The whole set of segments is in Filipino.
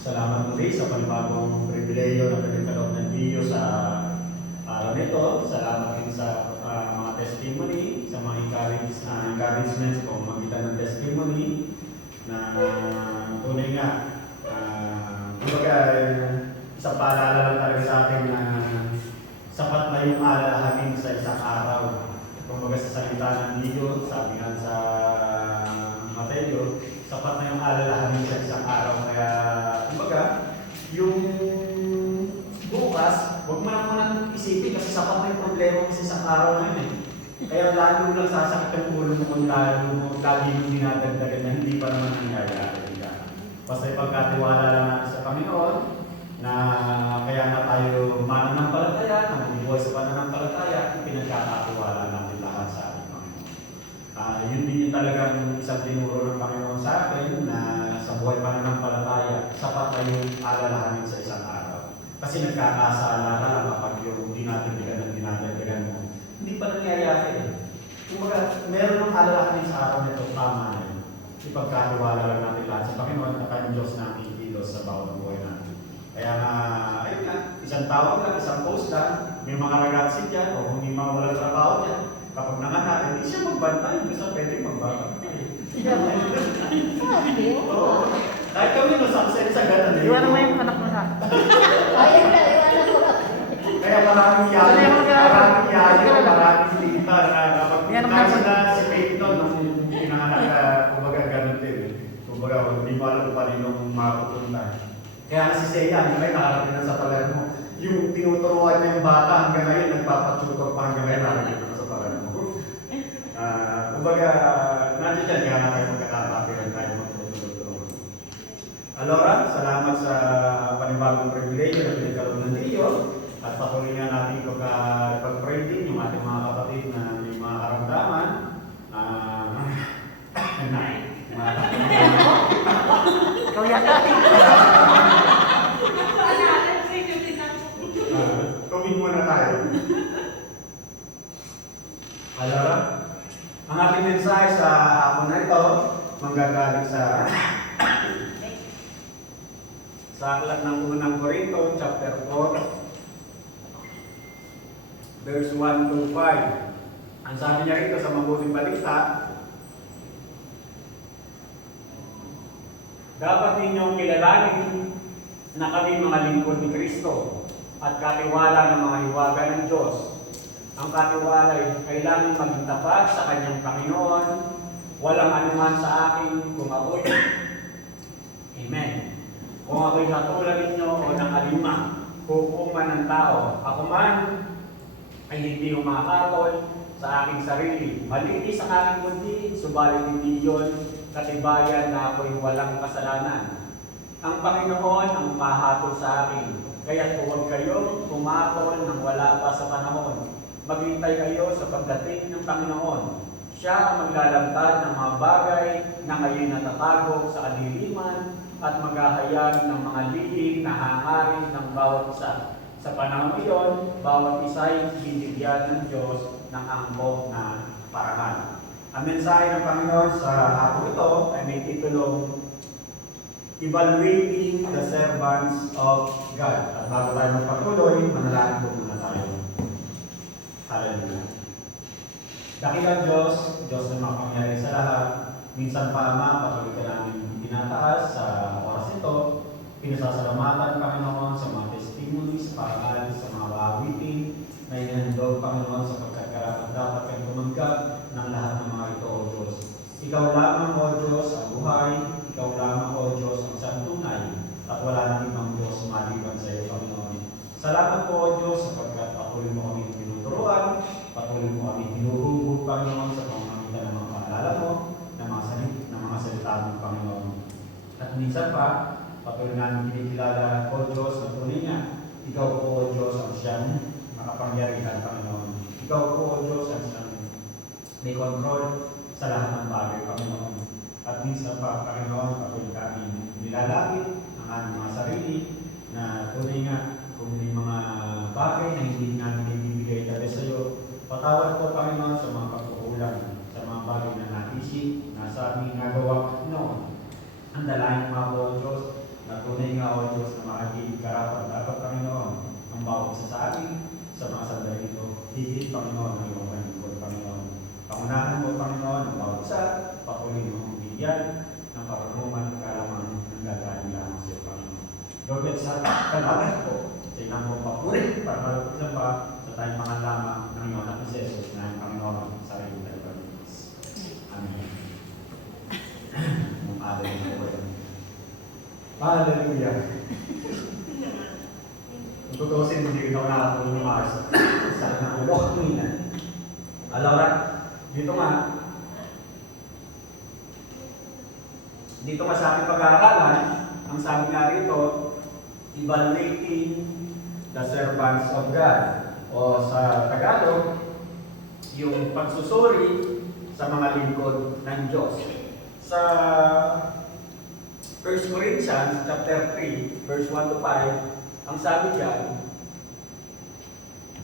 Salamat muli sa panibagong pribileyo na pinagkaloob ng Diyos sa araw nito. Salamat din sa mga testimony, sa mga encouragements kung magitan ng testimony na tunay nga. Kumbaga, isang paalala lang talaga sa atin na sapat na yung alalahanin sa isang araw. Kumbaga sa salita ng Diyos, sabi nga sa Mateo, sapat na yung alalahanin sa isang araw. Kaya, kumbaga, yung bukas, huwag mo na munang isipin kasi sapat na yung problema mo sa isang araw na yun eh. Kaya lalo lang sasakit ang ulo mo kung lagi mong dinadagdagan na hindi pa naman nangyayari. Basta ipagkatiwala lang natin sa Panginoon na kaya nga tayo mananampalataya, na buhay sa pananampalataya, pinagkakatiwala natin lahat sa ating Panginoon. Yun din yung talagang isang tinuro ng Panginoon sa akin na sa buhay pananampalataya, sapat na yung alalahanin sa isang araw. Kasi nagkakasala ka lang kapag yung dinadagdagan mo. Hindi pa nangyayari eh. Kumbaga, meron ng alalahanin sa araw nito, tama na yun. Ipagkatiwala lang natin lahat sa Panginoon at ang Diyos na kikilos sa bawat buhay natin. Kaya ayun nga, isang tawag lang, isang post lang, may mga ragazzi dyan, o kung may mga walang trabaho dyan, kapag nanganak, hindi siya magbantay, hindi siya pwede magbantay. Oo. Kahit kami no, sa gano'n eh. Iwan mo yung anak mo sa. Ayun na, iwanan ko lang. Kaya maraming yayo, maraming lita na kapag kasi na si Peyton nung pinanganak, kumbaga ganun din eh. Kumbaga, hindi mo alam pa rin nung mapupunta. Kaya kasi Seiya, may nakarating na sa Palermo. Yung tinuturuan niya yung bata hanggang ngayon, nagpapatutor pa hanggang ngayon, nakarating na sa Palermo. Kumbaga, nandiyan dyan, kaya na tayo magkakapapiran tayo magtuturo. Alora, salamat sa panibagong pribileyo na pinagkaroon ng Diyos. At patuloy nga natin pag-pray din yung ating mga kapatid na may mga karamdaman. Ikaw yata. Tumig muna tayo. Alora, ang ating mensahe sa hapon na ito, manggagaling sa aklat ng unang Korinto, chapter 4, verse 1 to 5. Ang sabi niya rito sa mabuting balita, dapat ninyong kilalanin na kami mga lingkod ni Kristo at katiwala ng mga hiwaga ng Diyos. Ang katiwala ay kailangan maging tapat sa kanyang Panginoon, walang anuman sa akin kung ako'y Amen. Kung ako'y katulad ninyo o ng alinman, hukuman ng tao, ako man ay hindi umakatol sa aking sarili. Malinis ang aking bundi, subalit hindi yun katibayan na ako'y walang kasalanan. Ang Panginoon ang mahatol sa akin, kaya huwag kayong pumatol nang wala pa sa panahon. Maghintay kayo sa pagdating ng Panginoon. Siya ang maglalantad ng mga bagay na ngayon natatago sa kadiliman at maghahayag ng mga lihim na hangarin ng bawat isa. Sa panahon iyon, bawat isa ay binigyan ng Diyos ng angkop na parangal. Ang mensahe ng Panginoon sa hapon ito ay may titulong Evaluating the Servants of God. At bago tayo magpatuloy, manalangin po muna tayo. Hallelujah. Dakilang Diyos, Diyos na makapangyari sa lahat, minsan pa Ama, patuloy ka namin tinataas sa oras ito. Pinasasalamatan, Panginoon, sa mga testimonies, paral, sa mga awitin na inahandog, Panginoon, sa pagkakarapat dapat kayong tumanggap ng lahat ng mga ito, O Diyos. Ikaw lamang, O Diyos, ang buhay. Ikaw lamang, O Diyos, ang siyang tunay. At wala nang ibang Diyos maliban sa iyo, Panginoon. Salamat po, O Diyos, sapagkat patuloy mo kami tinuturuan, patuloy mo kami hinuhubog, Panginoon, sa pamamagitan ng mga paalala mo, ng mga salita mo, Panginoon. At minsan pa, patuloy namin kinikilala, O Diyos, na tunay niya. Ikaw po, O Diyos, ang siyang makapangyarihan, Panginoon. Ikaw po, O Diyos, ang siyang may control sa lahat ng bagay, Panginoon. At minsan pa, Panginoon, patuloy kami nilalapit ang aming mga sarili na tunay nga kung may mga bagay na hindi namin ibibigay tabi sa iyo. Patawad po, Panginoon, sa mga pagkukulang, sa mga bagay na naisip, na sa aming nagawa noon. Ang dalangin mga po, Diyos, na tunay nga o Diyos na makagiging karapat dapat Panginoon ang bawat isa sa atin sa mga sandali ito. Higit Panginoon ang iyong panlingkod Panginoon. Pangunahan mo Panginoon ang bawat isa, patuloy mo bigyan ng kapaguman kalamang ng gagaling lamang sa iyo Panginoon. Lord, sa kalaban ko, sa inang mong papuri para malapit pa sa tayong mga lamang ng iyong anak ni Jesus na ang Panginoon sa rin tayo Panginoon. Amen. Hallelujah. Kung tutusin, hindi rin ako nakatulong ng Mars. Sa ng ulo, kanina. Alora, dito nga sa aking pag-aaralan, ang sabi nga rito, evaluating the servants of God. O sa Tagalog, yung pagsusuri sa mga lingkod ng Diyos. Sa 1 Corinthians chapter 3, verse 1 to 5, ang sabi diyan,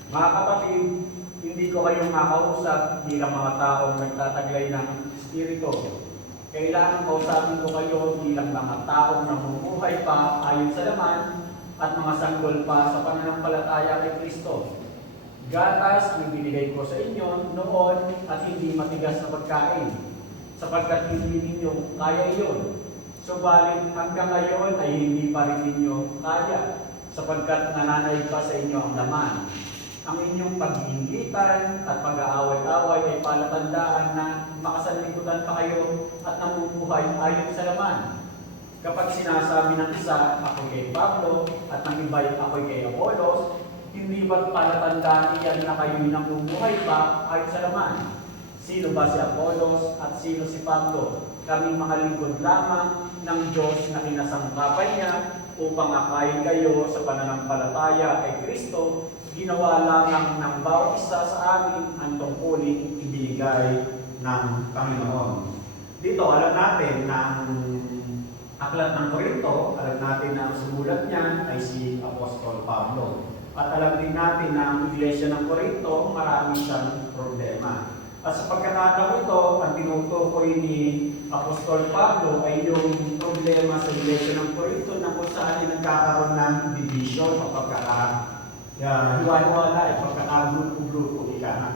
mga kapatid, hindi ko kayong makausap bilang mga taong nagtataglay ng Espiritu. Kailangan kausapin ko kayo bilang mga taong namumuhay pa ayon sa laman at mga sanggol pa sa pananampalataya kay Kristo. Gatas ang binigay ko sa inyo noon at hindi matigas na pagkain, sapagkat hindi ninyo kaya iyon. Subalit hanggang ngayon ay hindi pa rin ninyo kaya, sapagkat nananaig pa sa inyo ang laman. Ang inyong paghihingitan at pag-aaway-away ay palatandaan na makasanlikutan pa kayo at namumuhay ayon sa laman. Kapag sinasabi ng isa, ako kay Pablo, at ng iba, ako kay Apollos, hindi ba't palatandaan iyan na kayo'y namumuhay pa ayon sa laman? Sino ba si Apollos at sino si Pablo? Kaming mga lingkod lamang ng Diyos na kinasangkapan niya upang akayin kayo sa pananampalataya kay Kristo. Ginawa lamang ng bawat isa sa amin ang tungkulin ibigay ng Panginoon. Dito, alam natin na ang aklat ng Korinto, alam natin na ang sumulat niyan ay si Apostol Pablo. At alam din natin na ang iglesia ng Korinto, marami siyang problema. At sa pagkakataon ito, ang tinutukoy ni Apostol Pablo ay yung problema sa iglesia ng Korinto na kung saan ay nagkakaroon ng division o hiwa-hiwalay, pagkakagrupo-grupo, ika na.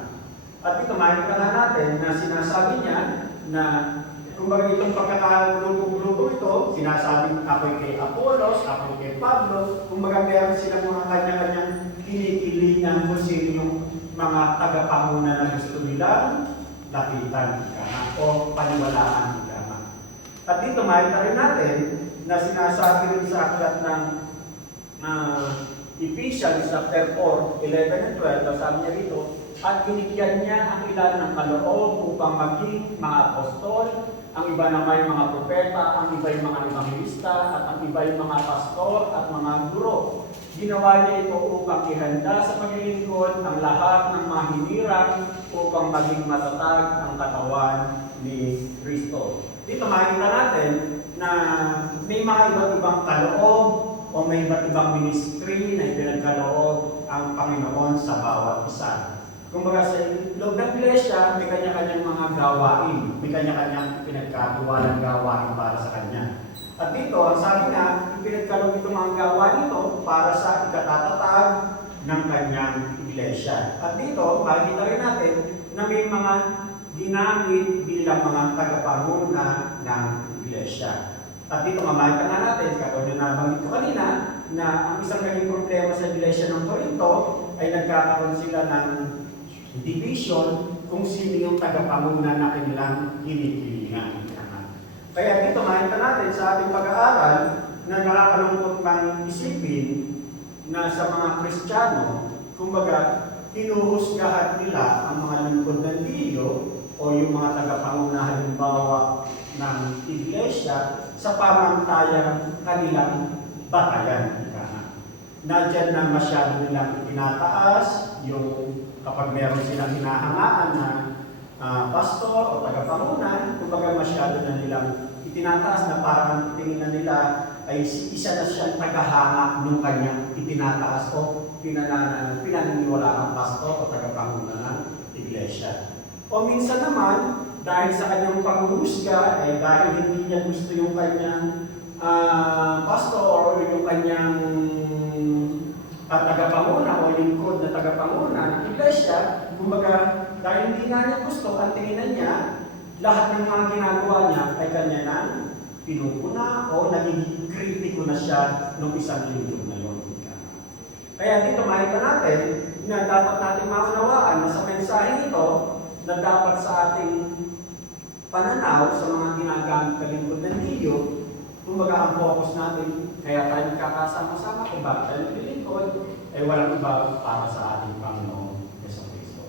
At ito, makikita na natin na sinasabi niya na kumbaga itong pagkakagrupo-grupo ito, sinasabi ako'y kay Apollos, ako'y kay Pablo, kumbaga meron silang mga kanya-kanyang kinikilingan kung sino yung mga tagapanguna na gusto nilang lapitan, o paniwalaan. At dito, makikita rin natin na sinasabi rin sa aklat ng Ephesians chapter 4, 11 and 12, sabi niya rito, at binigyan niya ang ilan ng kaloob upang maging mga apostol, ang iba naman mga propeta, ang iba yung mga evangelista, at ang iba yung mga pastor at mga guro. Ginawa niya ito upang ihanda sa paglilingkod ang lahat ng mga hinirang upang maging matatag ang katawan ni Kristo. Dito makikita natin na may mga iba't ibang kaloob o may iba't ibang ministry na ipinagkaloob ang Panginoon sa bawat isa. Kumbaga sa loob ng iglesia, may kanya-kanyang mga gawain, may kanya-kanyang pinagkatiwalang gawain para sa Kanya. At dito, ang sabi nga, ipinagkaloob itong mga gawain ito para sa ikatatatag ng Kanyang iglesia. At dito, makikita rin natin na may mga ginamit bilang mga tagapanguna ng iglesia. At dito makikita na natin, katulad na nabanggit ko kanina, na ang isang naging problema sa iglesia ng Corinto ay nagkakaroon sila ng division kung sino yung tagapanguna na kanilang kinikilingan. Kaya dito makikita natin sa ating pag-aaral na nakakalungkot pang isipin na sa mga Kristiyano, kumbaga, hinuhusgahan nila ang mga lingkod ng Diyo o yung mga tagapanguna halimbawa ng iglesia sa pamantayang kanilang batayan. Nandiyan na masyado nilang itinataas yung kapag meron silang hinahangaan na pastor o tagapangunan, kumbaga masyado na nilang itinataas na parang tingin na nila ay isa na siyang tagahanga ng kanyang itinataas o pinaniniwala ang pastor o tagapanguna ng iglesia. O minsan naman, dahil sa kanyang panghuhusga, ay dahil hindi niya gusto yung kanyang pastor, yung kanyang tagapanguna o lingkod na tagapanguna ng iglesia, kumbaga, dahil hindi nga niya gusto, ang tinginan niya, lahat ng mga ginagawa niya ay kanya nang pinupuna o naging kritiko na siya ng isang lingkod na yun. Kaya dito makita natin na dapat natin maunawaan na sa mensahe ito na dapat sa ating pananaw sa mga ginagamit na lingkod ng Diyo, kumbaga ang focus natin, kaya tayo nagkakasama-sama kung bakit tayo naglilingkod, ay walang iba para sa ating Panginoon Yesu Cristo.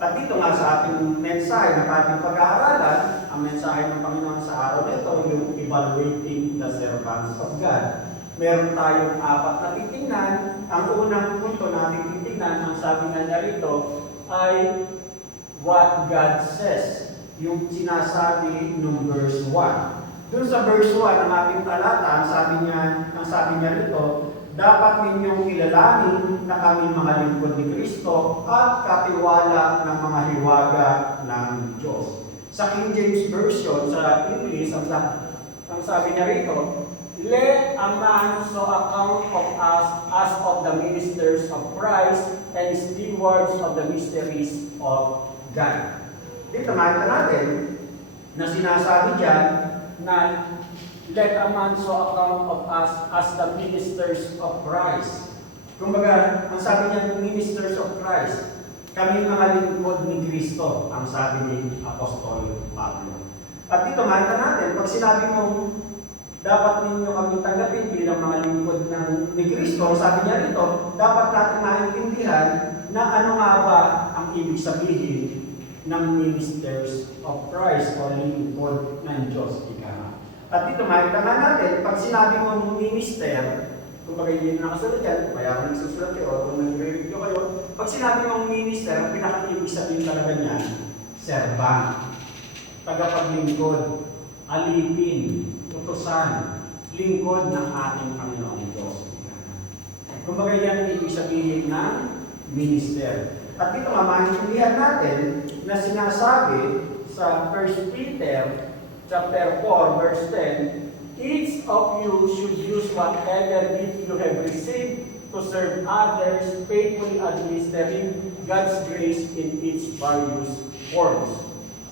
At dito nga sa ating mensahe na ating pag-aaralan, ang mensahe ng Panginoon sa araw nito, yung evaluating the servants of God. Meron tayong 4 na titingnan. Ang unang punto natin titingnan, ang sabi nga niya rito, ay what God says. Yung sinasabi ng verse 1. Doon sa verse 1 ng ating talata, ang sabi niya rito, dapat ninyong kilalanin na kami mga lingkod ni Kristo at katiwala ng mga hiwaga ng Diyos. Sa King James Version, sa English, ang sabi niya rito, let a man so account of us as of the ministers of Christ and stewards of the mysteries of God. Dito makita natin na sinasabi dyan na let a man so account of us as the ministers of Christ. Kumbaga, ang sabi niya, ministers of Christ, kami mga lingkod ni Kristo, ang sabi ni Apostol Pablo. At dito makita natin, pag sinabi mong dapat ninyo kami tanggapin bilang mga lingkod ni Kristo, sabi niya rito, dapat natin maintindihan na ano nga ba ang ibig sabihin ng ministers of Christ o lingkod ng Diyos. At dito makita nga natin, pag sinabi mong minister, kung bagay hindi nakasalit yan, kaya ako nagsusulat kayo, o kung nagre-review kayo, pag sinabi mong minister, ang pinaka-ibig sabihin talaga niya, servant, tagapaglingkod, alipin, utusan, lingkod ng ating Panginoong Diyos. Kung bagay yan ang ibig sabihin ng minister. At dito nga maintindihan natin na sinasabi sa 1 Peter chapter 4, verse 10, each of you should use whatever gift you have received to serve others, faithfully administering God's grace in its various forms.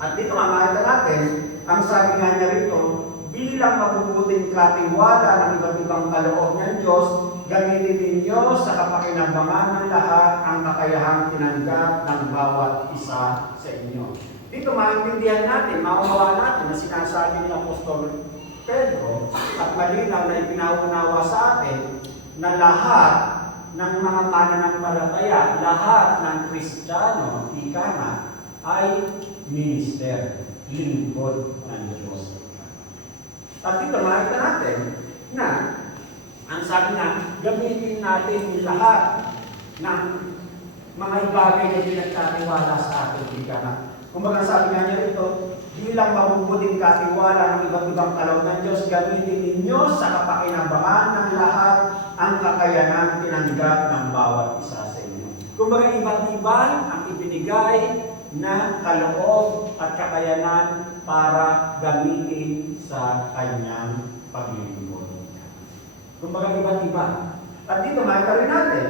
At dito nga makita natin, ang sabi nga niya rito, bilang mabubuting katiwala ng iba't ibang kaloob ng Diyos, gamitin ninyo sa kapakinabangan ng lahat ang kakayahang tinanggap ng bawat isa sa inyo. Dito maintindihan natin, maunawaan natin na sinasabi ni Apostol Pedro at malinaw na ipinaunawa sa atin na lahat ng mga mananampalataya, lahat ng Kristiyano, ika na, ay minister, lingkod ng Diyos. At dito makita natin na ang sabi na, gamitin natin yung lahat ng mga bagay na pinagkatiwala sa atin, ika na. Kumbaga sabi nga niya rito, bilang mabubuting katiwala ng iba't ibang kaloob ng Diyos, gamitin ninyo sa kapakinabangan ng lahat ang kakayanan tinanggap ng bawat isa sa inyo. Kumbaga iba't iba ang ibinigay na kaloob at kakayanan para gamitin sa kanyang paglilingkod. Kumbaga iba't iba. At dito makita rin natin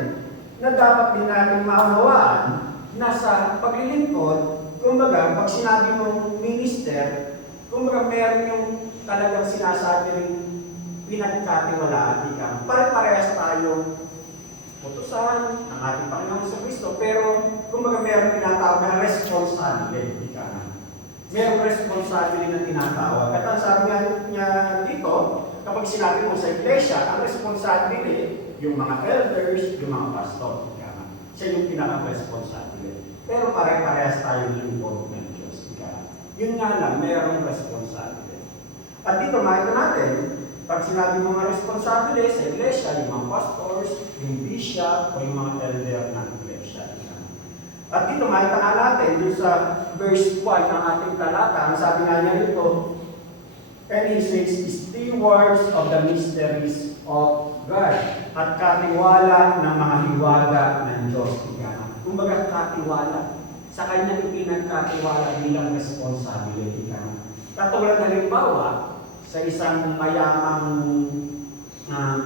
na dapat din natin maunawaan na sa paglilingkod, kumbaga, pag sinabi mong minister, kumbaga meron yung talagang sinasabi rin pinagkatiwalaan, ika. Pare-parehas tayong utusan ng ating Panginoon sa Kristo, pero kumbaga meron tinatawag na responsable, ika. Merong responsable na tinatawag. At ang sabi niya dito, kapag sinabi mo sa iglesia, ang responsable yung mga elders, yung mga pastor, ika. Siya yung pinaka-responsable. Pero pare-parehas tayong lingkod ng Diyos. Yun nga lang, mayroong responsable. At dito makita natin, pag sinabi mga responsable sa iglesia, yung mga pastors, yung bishop, o yung mga elder ng iglesia. At dito makita nga natin, yung sa verse 1 ng ating talata, ang sabi nga niya rito, and he says, stewards of the mysteries of God, at katiwala ng mga hiwaga ng Diyos. Kumbaga katiwala. Sa kanya ipinagkatiwala bilang responsibility ka. Katulad halimbawa, sa isang mayamang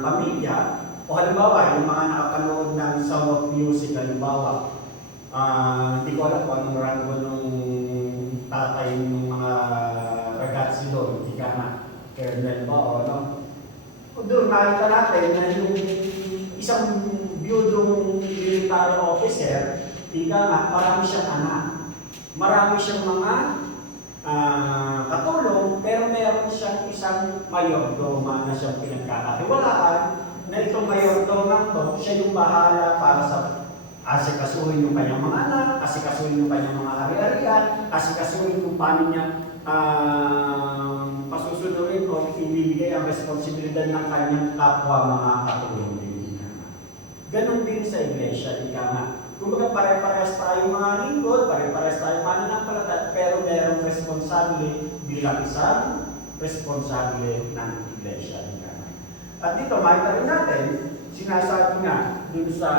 pamilya, o halimbawa, yung mga nakapanood ng Sound of Music, halimbawa, hindi ko alam kung anong rango nung tatay ng mga ragazzi doon, ika na, Colonel ba o ano. Doon, nakita natin na yung isang biyudong military officer, ika nga, marami siyang anak. Marami siyang mga katulong, pero meron siyang isang mayordoma na siyang pinagkakatiwalaan, na itong mayordoma to, siya yung bahala para sa asikasuhin yung kanyang mga anak, asikasuhin yung kanyang mga ari-arian, asikasuhin kung paano niya pasusunodin o ibibigay ang responsibilidad ng kanyang kapwa mga katulong din. Ganon din sa iglesia, ika nga. Kumbaga pare-parehas tayo mga lingkod, pare-parehas tayo mananampalataya, pero merong responsable bilang isang responsable ng iglesia. Ika nga. At dito, makita rin natin, sinasabi nga dun sa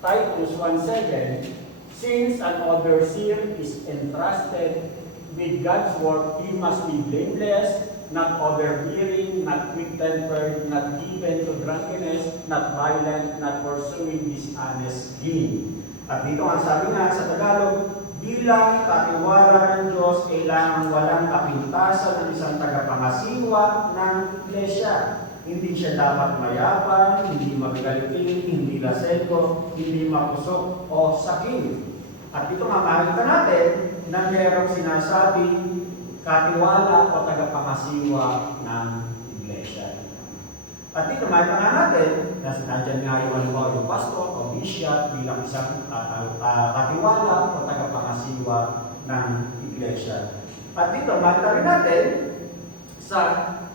Titus 1:7, since an overseer is entrusted with God's work, he must be blameless, not overbearing, not quick-tempered, not given to drunkenness, not violent, not pursuing dishonest gain. At dito ang sabi nga sa Tagalog, bilang katiwala ng Diyos, kailangan walang kapintasan ng isang tagapangasiwa ng iglesia. Hindi siya dapat mayabang, hindi magalitin, hindi laseko, hindi makusok o sakin. At ito nga makita natin na merong sinasabing katiwala o tagapangasiwa ng iglesia. At dito makita nga natin na nandiyan nga yung halimbawa yung pastor o bishop bilang isang katiwala o tagapangasiwa ng iglesia. At dito makita rin natin sa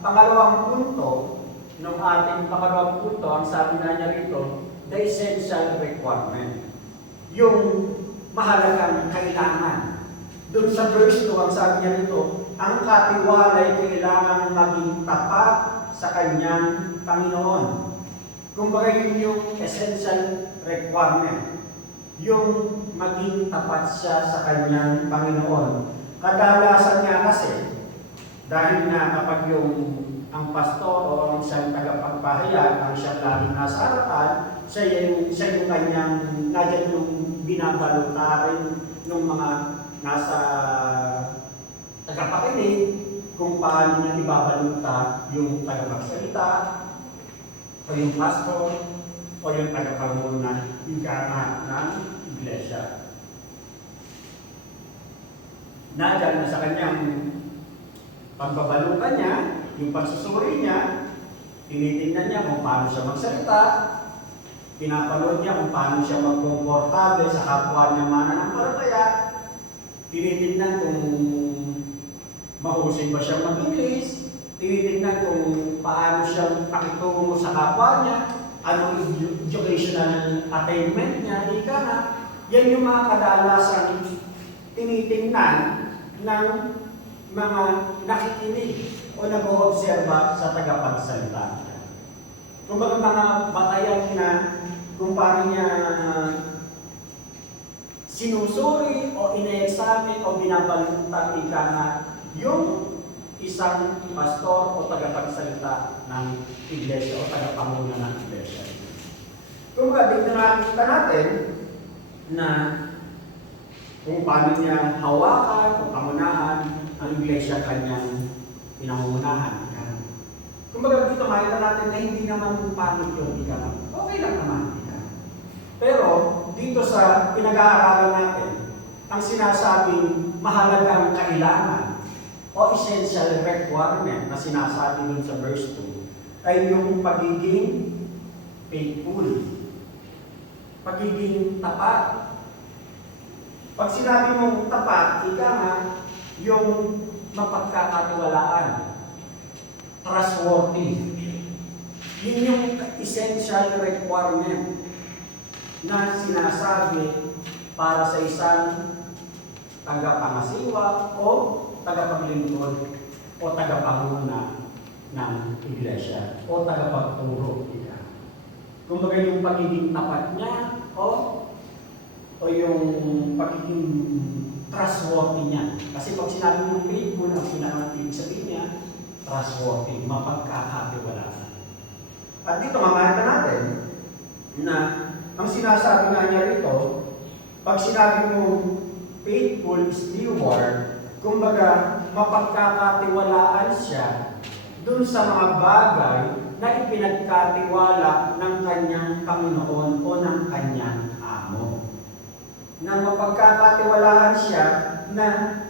pangalawang punto, nung ating pangalawang punto, ang sabi na niya rito, the essential requirement. Yung mahalagang kailangan. Doon sa verse 2, ang sabi niya rito, ang katiwala ay kailangan maging tapat sa kanyang Panginoon. Kumbaga yun yung essential requirement. Yung maging tapat siya sa kanyang Panginoon. Kadalasan niya kasi, dahil nga kapag ang pastor o ang siyang tagapagpahayag, ang siyang laging nasa harapan, siya yung kanyang, nandiyan yung binabalutarin ng mga nasa tagapakinig, kung paano niya ibabaluta yung tagapagsalita, o yung pastor, o yung tagapanguna, yung gana ng iglesia. Nandiyan na sa kanyang pagbabalutan niya, yung pagsusuri niya, tinitingnan niya kung paano siya magsalita, pinapanood niya kung paano siya magkomportable sa kapwa niya mananampalataya, tinitingnan kung mahusay ba siya mag-English, tinitingnan kung paano siya pakitungo sa kapwa niya, anong educational attainment niya, ika na. Yan yung mga kadalasan tinitingnan ng mga nakikinig o nag-oobserba sa tagapagsalita. Kumbaga mga batayan na kung paano niya sinusuri o ina-examine o binabalutang ika na yung isang pastor o tagapagsalita ng iglesia o tagapanguna ng iglesia. Kumbaga dito nakikita natin na kung paano niya hawakan o pangunahan ang iglesia kanyang pinangungunahan. Kumbaga dito makita natin na hindi naman pangit yung ika. Okay lang naman ika. Pero dito sa pinag-aaralan natin, ang sinasabing mahalagang kailangan o essential requirement na sinasabi dun sa verse 2 ay yung pagiging faithful, pagiging tapat. Pag sinabi mong tapat, ika nga, yung mapagkakatiwalaan, trustworthy. Yun yung essential requirement na sinasabi para sa isang tagapangasiwa o tagapaglingkod o tagapanguna ng iglesia o tagapagturo. Kumbaga yung pagiging tapat niya o yung pagiging trustworthy niya. Kasi pag sinabi mong faithful, ang pinaka-ibig sabihin niya, trustworthy, mapagkakatiwalaan. At dito makita natin na ang sinasabi nga niya rito, pag sinabi mo faithful steward, kumbaga mapagkakatiwalaan siya dun sa mga bagay na ipinagkatiwala ng kanyang Panginoon o ng kanyang amo. Na mapagkakatiwalaan siya na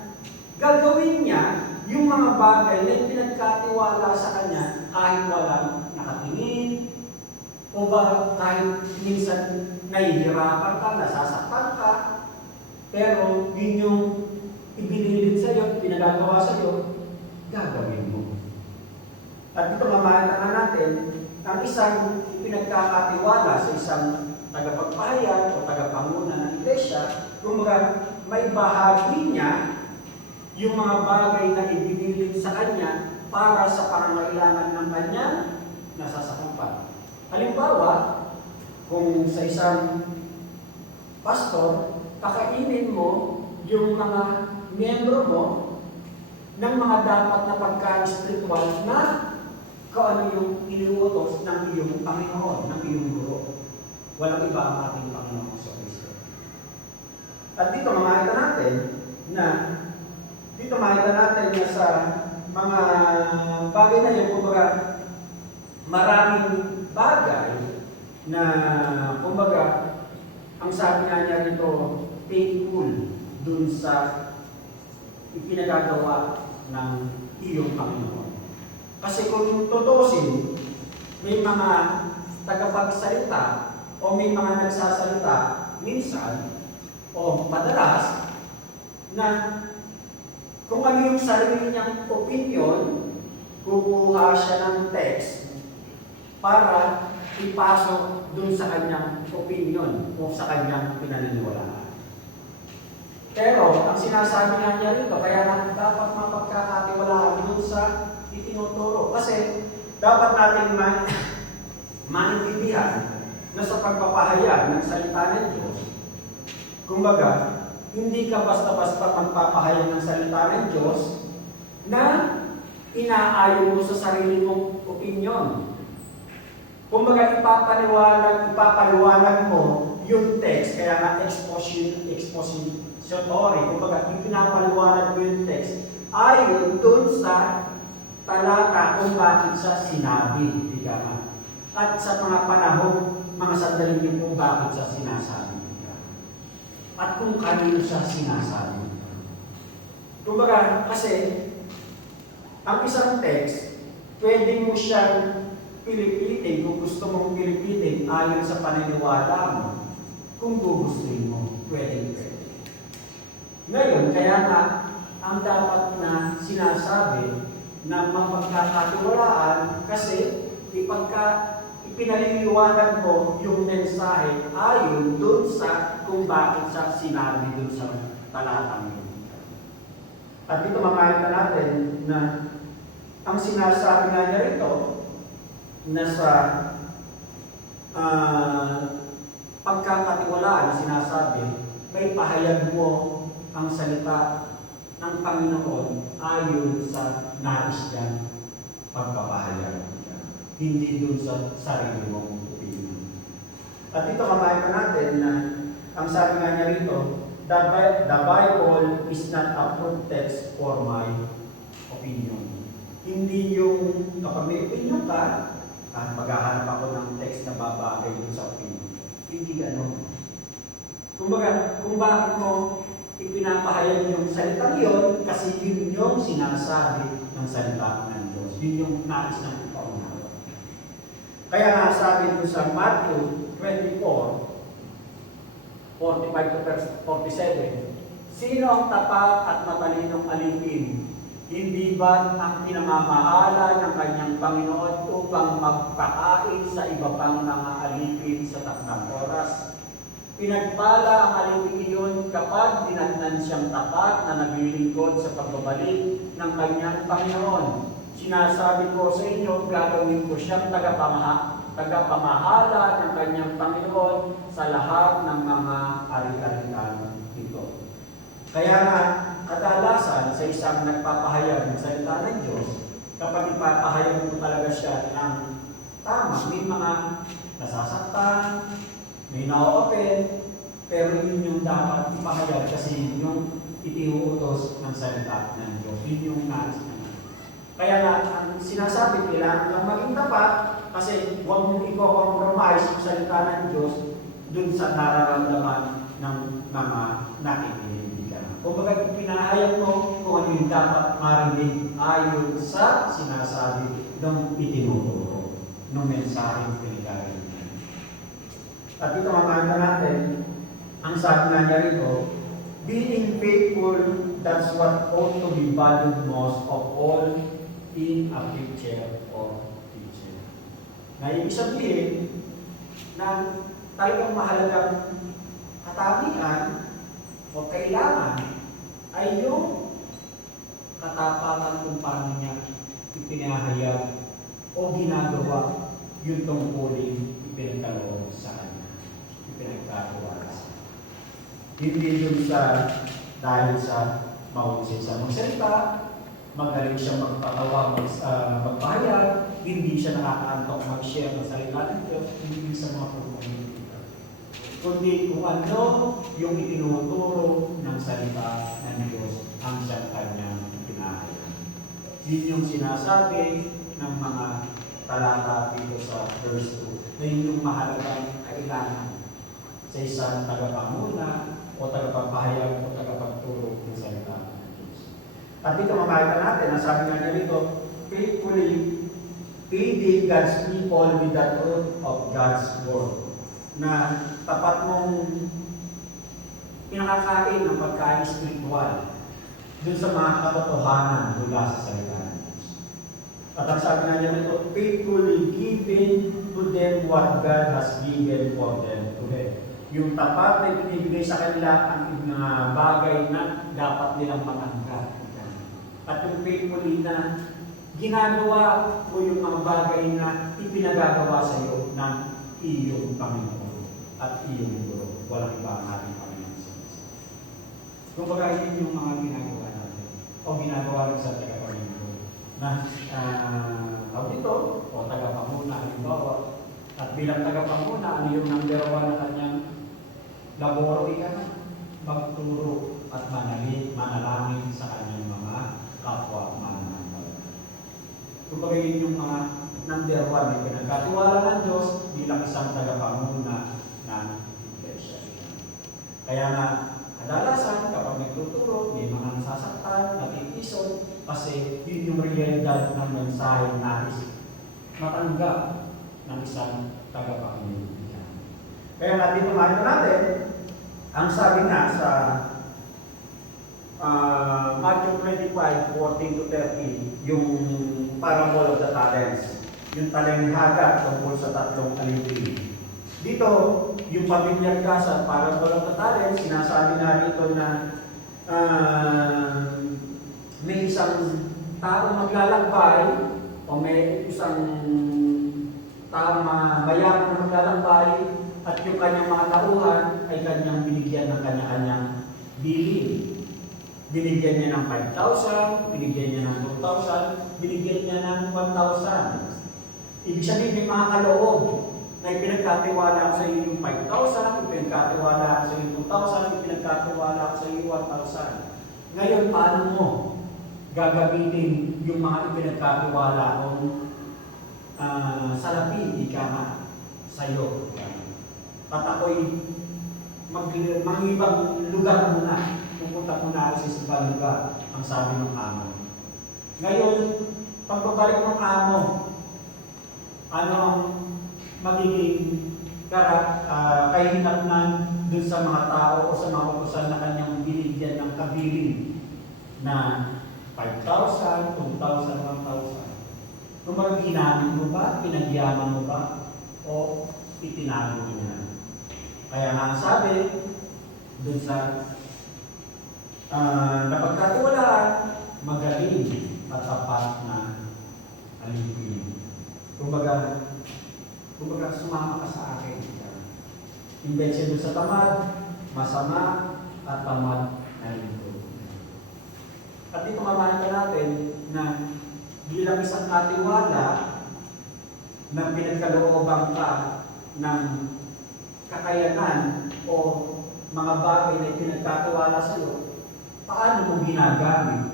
gagawin niya yung mga bagay na ipinagkatiwala sa kanya kahit walang nakatingin o ba kahit minsan nahihirapan ka, nasasaktan ka, pero yun yung ibinilid sa iyo, pinagagawa sa iyo, gagawin mo. At dito makita nga natin, ang isang pinagkakatiwala sa isang tagapagpahayag o tagapanguna ng iglesia, kumbaga may bahagi niya yung mga bagay na ibinilid sa kanya para sa pangangailangan ng kanyang nasasakupan. Halimbawa, kung sa isang pastor, pakainin mo yung mga miyembro mo ng mga dapat na pagka-spiritual na kung ano yung iniutos ng iyong Panginoon, ng iyong guro. Walang iba ang ating Panginoon sa Kristo. At dito makita natin na sa mga bagay na yun, kumbaga maraming bagay na kumbaga ang sabi nga niya rito, faithful dun sa ipinagagawa ng iyong Panginoon. Kasi kung tutusin, may mga tagapagsalita o may mga nagsasalita minsan o madalas na kung ano yung sarili niyang opinion, kukuha siya ng text para ipasok dun sa kanyang opinion o sa kanyang pinaniniwalaan. Pero, ang sinasabi nga niya rito, kaya na dapat mapagkakatiwalaan dun sa itinuturo. Kasi, dapat natin maintindihan na sa pagpapahayag ng salita ng Diyos, kumbaga, hindi ka basta-basta magpapahayag ng salita ng Diyos na inaayon mo sa sarili mong opinion. Kumbaga, ipapaliwanag mo yung text, kaya nga expository, kumbaga, ipinapaliwanag mo yung text, ayon dun sa talata kung bakit siya sinabi, di ka ba? At sa mga panahon, mga sandali niyo kung bakit siya sinasabi. At kung kanino siya sinasabi. Kumbaga, kasi, ang isang text, pwede mo siyang pilipitin kung gusto mong pilipitin ayon sa paniniwala mo. Kung gugustuhin mo, pwede. Ngayon, kaya nga, ang dapat na sinasabi na mapagkakatiwalaan kasi ipinaliliwanag mo yung mensahe ayon dun sa kung bakit siya sinabi dun sa talatang yun. At dito makikita natin na ang sinasabi nga niya rito na sa pagkakatiwalaan na sinasabi, may pahayag mo ang salita ng Panginoon ayon sa nais niya pagpapahayag. Hindi dun sa sarili mong opinion. At dito makikita natin na ang sabi nga niya rito, the Bible is not a proof text for my opinion. Hindi yung kapag may opinion ka, maghahanap ako ng text na babagay dun sa opinion. Hindi gano'n. Kumbaga, kung bakit mo ipinapahayag yung salita yun, kasi yun yung sinasabi ng salita ng Diyos. Yun yung nais ng paunawa. Kaya nga sabi dun sa Matthew 24, 45 to 47, sino ang tapat at matalinong alipin? Hindi ba ang pinamamahala ng kanyang Panginoon upang magpakain sa iba pang mga alipin sa takdang oras? Pinagpala ang alipin iyon kapag dinatnan siyang tapat na naglilingkod sa pagbabalik ng kanyang Panginoon. Sinasabi ko sa inyo, gagawin ko siyang tagapamahala ng kanyang Panginoon sa lahat ng mga ari-arian nito. Kaya nga, kadalasan sa isang nagpapahayag ng salita ng Diyos, kapag ipapahayag mo talaga siya ng tama, may mga nasasaktan, may na-open, pero yun yung dapat ipahayag kasi yun yung itinuutos ng salita ng Diyos. Yun yung nais naman. Kaya nga, ang sinasabi, kailangan kang maging tapat kasi huwag mong i-compromise yung salita ng Diyos dun sa nararamdaman ng mga nakikinig ka. Kung baga pinahayag mo kung ano yung dapat marinig ayon sa sinasabi ng itinuturo ng mensaheng pinigarinig. At ito mamahal natin, ang sabi nga niya rito, being faithful, that's what ought to be valued most of all in a preacher or teacher. Na ibig sabihin, na talagang mahalagang katamian o kailangan ay yung katapatan kung paano niya ipinahayag o ginagawa yung tungkulin ipinagkaloob sa kanya, ipinagkatiwala sa kanya. Hindi yun dahil sa mahusay sa magsalita, magaling siya magpatawa, magpahayag, hindi siya nakakaantok mag-share ng salita ng Diyos, hindi sa mga pagmamalitika. Kundi kung ano yung itinuturo ng salita ng Diyos ang siyang kanyang pinahayag. Yun yung sinasabi ng mga talata dito sa verse 2, na yun yung mahalagang kailangan sa isang tagapanguna o tagapagpahayag o tagapagturo ng salita ng Diyos. At dito makakita natin, nasabi nga niya dito, faithfully feeding God's people with the truth of God's word. Na tapat mong pinakakain ng pagkain spiritual dun sa mga katotohanan mula sa salita ng Diyos. At ang sabi nga niya nito, faithfully giving to them what God has given for them to have. Yung tapat na ibinibigay sa kanila ang mga bagay na dapat nilang matanggap. At yung faithfully na ginagawa mo yung mga bagay na ipinagagawa sa iyo ng iyong Panginoon at iyong Guro. Walang iba ang ating Panginoon sa Diyos. Kung baga yun yung mga ginagawa natin o ginagawa rin sa tagapanginoon na dito o tagapanguna halimbawa at bilang tagapanguna ano yung number 1 na kanyang laboro ika magturo at manalangin sa kanyang mga kapwa mananampalataya. Kung bagay yung mga number 1 na pinagkatiwala ng Diyos bilang isang tagapanguna ng Iglesia. Kaya nga, kadalasan kapag nagtuturo, may mga nasasaktan, nag-iisod, kasi yun yung realidad ng mensahe na matanggap ng isang tagapanguna. Kaya nga dito makita natin, ang sabi nga sa Matthew 25:14-30, yung parable of the talents, yung talenghaga tungkol sa tatlong alipin. Dito, yung pamilyar ka sa parable of the talents, sinasabi na rito na may isang taong maglalakbay o may isang taong mayaman na maglalakbay at yung kanyang mga tauhan ay kanyang binigyan ng kanya-kanyang bilin. Binigyan niya ng 5,000, binigyan niya ng 2,000, binigyan niya ng 1,000. Ibig sabihin may mga kaloob na ipinagkatiwala ko sa iyo yung 5,000, ipinagkatiwala ko sa iyo yung 2,000, ipinagkatiwala ko sa iyo yung 1,000. Ngayon, paano mo gagamitin yung mga ipinagkatiwala kong salapi, ika nga, sa iyo? At ako'y mangibang lugar muna. Pupunta muna ako sa isang lugar, ang sabi ng amo. Ngayon, pagbabalik ng amo, ano ang magiging kahinatnan dun sa mga tao o sa mga utusan na kanyang binigyan ng kabilin na 5,000, 2,000, 1,000. Kung mga ginamit mo ba, pinagyaman mo ba, o itinago mo na? Kaya nga sabi, dun sa napagkatiwalaan, magaling at tapat na alipin. Kumbaga, sumama ka sa akin. Imbensya doon sa tamad, masama at tamad na lingkod. At dito mamahal natin na bilang isang katiwala na pinagkalooban ka ng kakayanan o mga bagay na pinagkatiwala sa iyo, paano mo ginagamit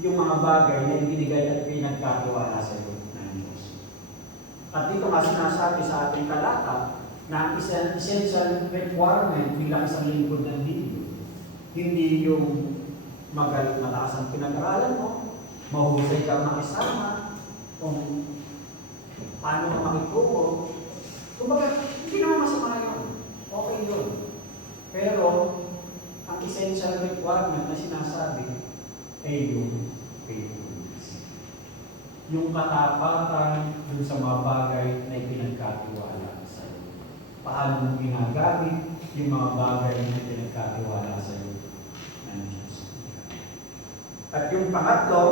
yung mga bagay na ibinigay at pinagkatiwala sa iyo ng Diyos? At dito nga sinasabi sa ating talata na ang essential requirement bilang isang lingkod ng Diyos, hindi yung mataas ang pinag-aralan mo, mahusay ka makisama, kung paano ka makituro. Kumbaga, hindi naman masama yun. Okay yun. Pero, ang essential requirement na sinasabi ay yung faithfulness. Yung katapatan dun sa mga bagay na ipinagkatiwala sa iyo. Paano mo ginagamit yung mga bagay na ipinagkatiwala sa iyo ng Diyos. At yung pangatlo,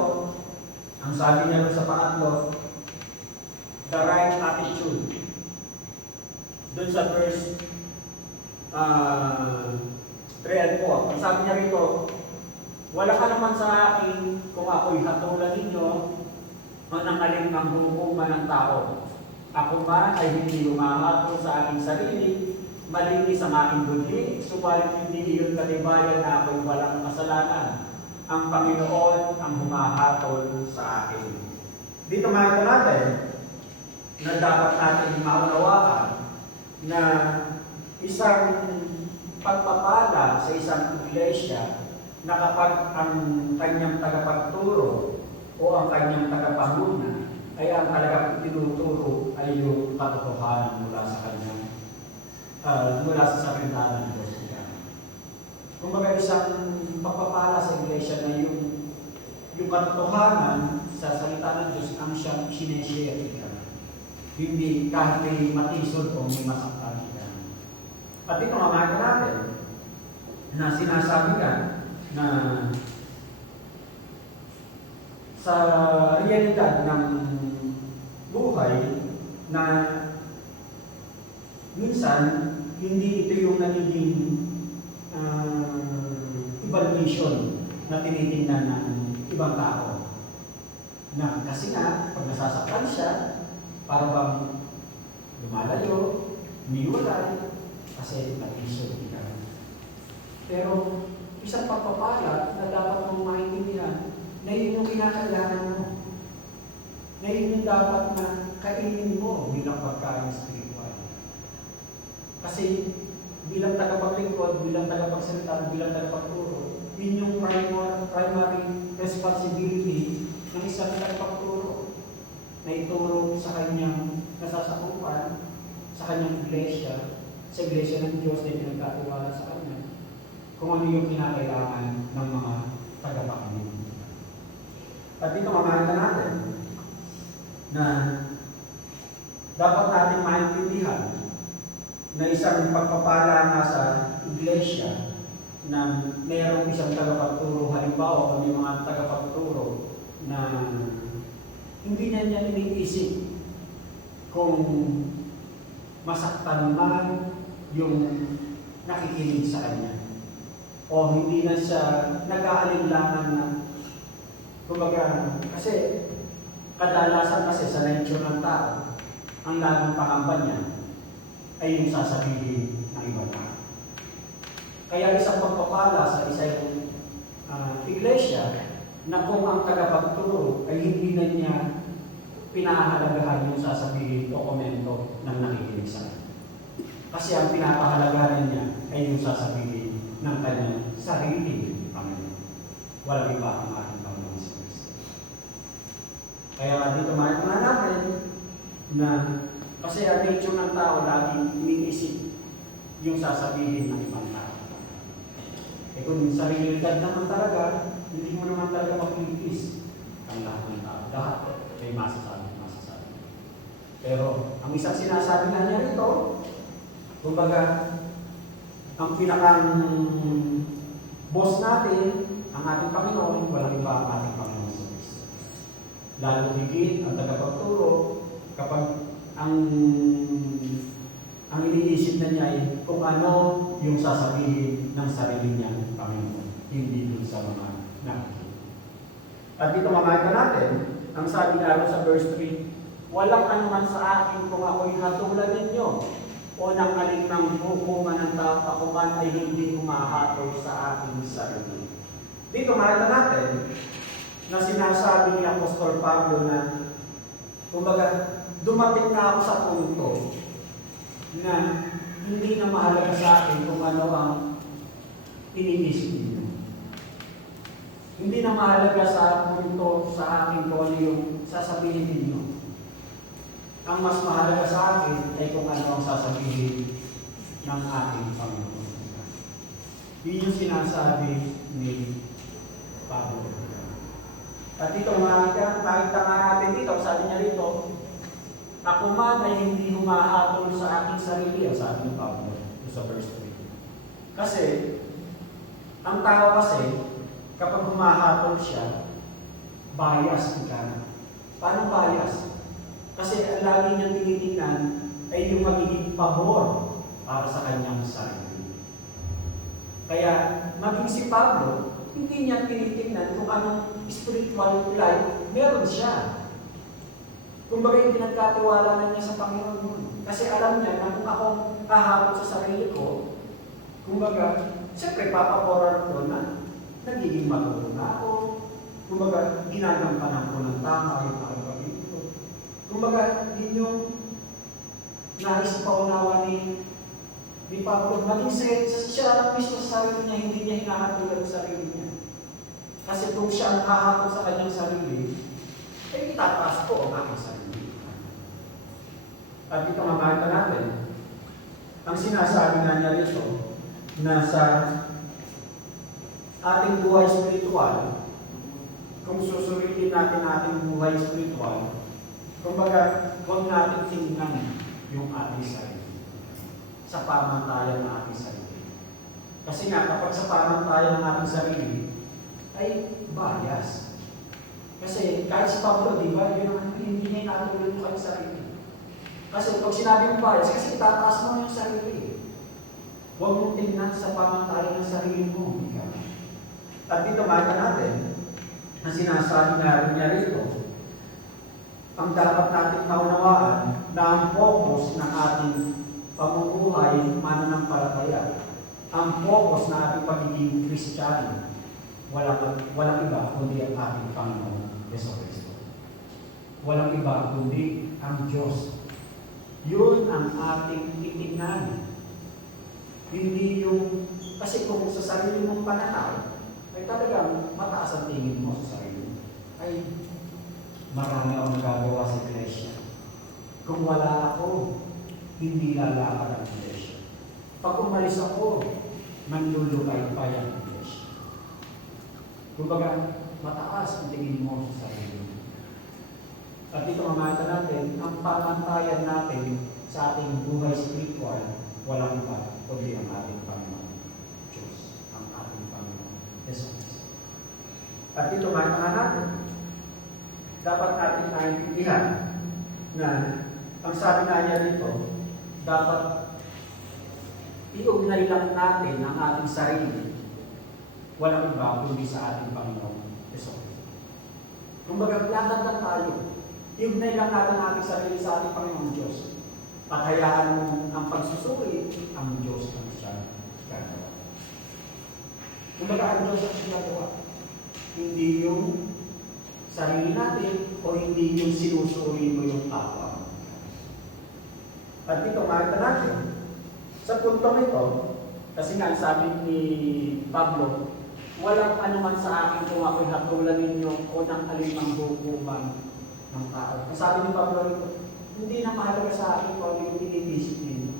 ang sabi niya sa pangatlo, the right attitude. Doon sa verse 3 and 4, ang sabi niya rito, wala ka naman sa akin kung ako'y hatulan ninyo ng alin ng hukuman ng tao. Ako man ay hindi lumahatol sa aking sarili, malinis ang aking budhi, subalit hindi iyon katibayan na ako'y walang kasalanan. Ang Panginoon ang humahatol sa akin. Dito makita natin na dapat natin maunawaan na isang pagpapala sa isang iglesia na kapag ang kanyang tagapagturo o ang kanyang tagapanguna ay ang talagang tinuturo ay yung katotohanan mula sa kanyang mula sa salita ng Diyos. Kumbaga isang pagpapala sa iglesia na yung katotohanan sa salita ng Diyos ang siyang sineshare ka. Hindi kahit may matisod o may masaktan ka. At ito makakita natin na sinasabi ka na sa realidad ng buhay na minsan hindi ito yung nagiging evaluation na tinitingnan ng ibang tao. Na kasi nga, pag nasasaktan siya, para bang lumalayo, umiwalay, kasi nag-isod ka. Pero isang pagpapala na dapat mong maintindihan na yun yung kinakailangan mo. Na yun yung dapat na kainin mo bilang pagkain spiritual. Kasi bilang tagapaglingkod, bilang tagapagsalita, bilang tagapagturo, yun yung primary responsibility ng isang tagapagturo na ituro sa kanyang nasasakupan, sa kanyang iglesia, sa iglesia ng Diyos na pinagkatiwala sa kanya, kung ano yung kinakailangan ng mga tagapakinig. At dito makakita natin na dapat natin maintindihan na isang pagpapala nga sa iglesia na mayroong isang tagapagturo, halimbawa kami mga tagapagturo na hindi niya iniisip kung masaktan man yung nakikinig sa kanya o hindi na siya nag-aalinlangan na kumbaga, kasi kadalasan kasi sa nature ng tao ang laging pangamba niya ay yung sasabihin ng ibang tao. Kaya isang pagpapala sa isang iglesia na kung ang tagapagturo ay hindi na niya pinahahalagahan yung sasabihin o komento ng nakikinig sa kanya. Kasi ang pinapahalagahan niya ay yung sasabihin ng kanyang sariling Panginoon. Walang iba ang ating Panginoon sa Kristo. Kaya nga dito makikita natin na kasi ang nature ng tao laging iniisip yung sasabihin ng ibang tao. Eh kung sa realidad naman talaga, hindi mo naman talaga makiligis ang lahat ng tao. Lahat ay masasabi. Pero ang isang sinasabi na niya rito, kumbaga, ang pinakang boss natin, ang ating Panginoon, walang iba ang ating Panginoon sa Kristo. Lalo higit ang tagapagturo, kapag ang iniisip na niya ay kung ano yung sasabihin ng sarili niya Panginoon, hindi dun sa mga nakikinig. At dito makikita natin ang sabi nga sa verse 3, walang anuman sa akin kung ako'y hatulan ninyo o ng alinang hukuman ng tao ako man ay hindi humahatol sa aking sarili. Dito makita natin na sinasabi ni Apostol Pablo na kumbaga, dumating na ako sa punto na hindi na mahalaga sa akin kung ano ang iniisip ninyo. Hindi na mahalaga sa punto sa akin kung ano yung sasabihin ninyo. Ang mas mahalaga sa akin ay kung ano ang sasabihin ng ating Panginoon. Yun yung sinasabi ni Pablo. At dito nakita nga natin dito, sabi niya rito, ako man ay hindi humahatol sa aking sarili, sabi ni Pablo sa verse 3. Kasi, ang tao kasi, kapag humahatol siya, bias ka. Paano bias? Kasi ang lagi niyang tinitingnan ay yung magiging pabor para sa kanyang sarili. Kaya, maging si Pablo, hindi niya tinitingnan kung anong spiritual life meron siya. Kumbaga yung pinagkatiwala na niya sa Panginoon yun. Kasi alam niya na kung ako hahapon sa sarili ko, kumbaga, siyempre papaboran ko na nagiging matulog na ako. Kumbaga, ginagampanan ko ng tama yung aking pag-ibig. Kumbaga, yun yung nais paunawa ni Pablo. Maging siya lang mismo sa sarili niya, hindi niya hinahatulan sa sarili niya. Kasi kung siya ang hahapon sa kanyang sarili, ay itataas ko ang aking sarili. At ito makita natin, ang sinasabi na niya rito, na sa ating buhay spiritual, kung susuritin natin ating buhay spiritual, kumbaga, huwag natin tingnan yung ating sarili sa pamantayan ng ating sarili. Kasi nga, kapag sa pamantayan ng ating sarili, ay bias. Kasi kahit si Pablo, di ba, yun ang hindi niya inatuloy mo kanyang sarili. Kasi pag sinabi mong bias, kasi itataas mo yung sarili. Huwag mong tingnan sa pamantayan ng sarili mo. At dito makita natin, na sinasabi nga rin niya rito, ang dapat natin naunawaan na ang focus ng ating pamumuhay mananampalataya, ang focus ng ating pagiging Kristiyano, walang iba kundi ang ating Panginoon Jesucristo. Walang iba kundi ang Diyos. Yun ang ating titignan. Hindi yung, kasi kung sa sarili mong pananaw, ay talagang mataas ang tingin mo sa sarili. Ay, marami akong nagagawa sa iglesia. Kung wala ako, hindi lalakad ang iglesia. Pag umalis ako, manlulukay pa yung iglesia. Kumbaga, mataas ang tingin mo sa sarili. At ito mamata natin, ang pamantayan natin sa ating buhay spiritual, walang iba, kundi ang ating Panginoon Diyos, ang ating Panginoon Jesus. At ito mamata natin, dapat natin naintindihan na ang sabi na niya dito, dapat iugnay lang natin ang ating sarili, walang iba kundi sa ating Panginoon Jesus. Kumbaga, lakad lang tayo. Iugnay lang natin ang ating sarili sa ating Panginoon Diyos. At hayaan mo ang pagsusuri, ang Diyos ang siya gagawa. Kumbaga, ang Diyos ang siya gagawa. Hindi yung sarili natin o hindi yung sinusuri mo yung kapwa. At dito makita natin, sa puntong ito, kasi nga sabi ni Pablo, walang anuman sa akin kung ako'y hatulan ninyo o ng alimang hukuman ng tao. Ang sabi ni Pablo ito, hindi na mahalaga sa akin kung ano yung iniisip ninyo.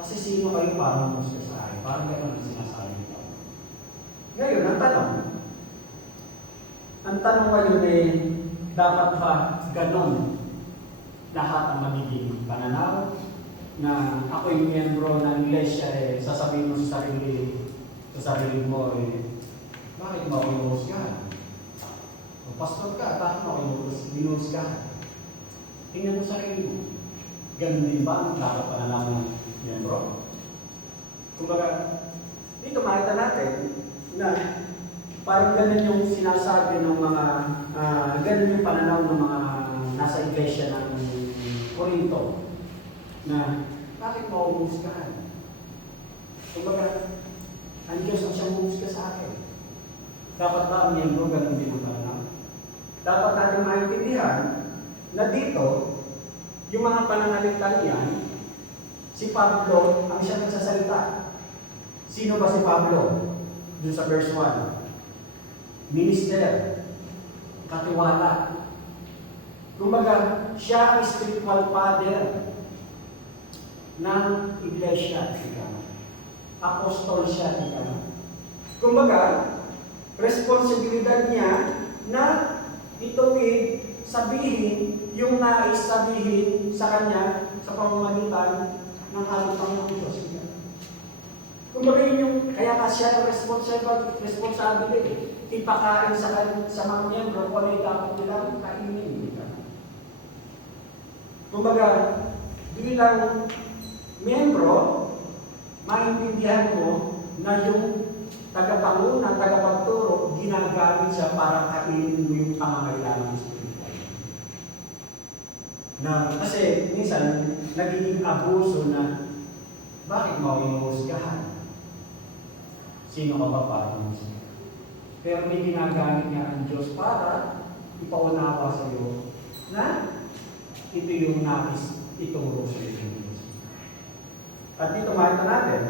Kasi sino kayo para humusga sa akin? Parang gano'n ang sinasabi ni Pablo. Ngayon, ang tanong ngayon eh, dapat ba ganon lahat ang magiging pananaw na ako'y miyembro ng iglesia eh, sasabihin mo sa sarili mo eh, bakit mo ako inuhusgahan? Pastor ka, bakit mo ako inuhusgahan? Tingnan mo sarili mo. Ganun din ba ang dapat pananaw ng miyembro? Kumbaga, dito makita natin na Parang ganun yung sinasabi ng mga, ganun yung pananaw ng mga nasa iglesia ng Corinto na bakit mo ako humusgahan? Kumbaga, ang Diyos ang siyang humusga sa akin. Dapat ba ang miyembro ganun din ang pananaw? Dapat natin maintindihan na dito, yung mga pananalitang yan, si Pablo ang siyang nagsasalita. Sino ba si Pablo? Dun sa verse 1. Minister, katiwala. Kumbaga, siya ang spiritual father ng iglesia. Apostol siya. Kumbaga, responsibilidad niya na ituwid, sabihin yung nais sabihin sa kanya sa pamamagitan ng ating Panginoong Diyos. Kumbaga yun yung, kaya ka siya responsible ipakain sa mga miyembro kung ano yung dapat nilang kainin. Kumbaga, bilang miyembro, maintindihan mo na yung tagapanguna, tagapagturo, ginagamit siya para kainin mo yung pangangailangan ng spiritual. Kasi minsan, nagiging abuso na bakit mo inuhusgahan? Sino ka ba para humusgahan? Pero may ginagamit nga ang Diyos para ipaunawa sa iyo na ito yung nais ituro sa iyo. At dito makita natin,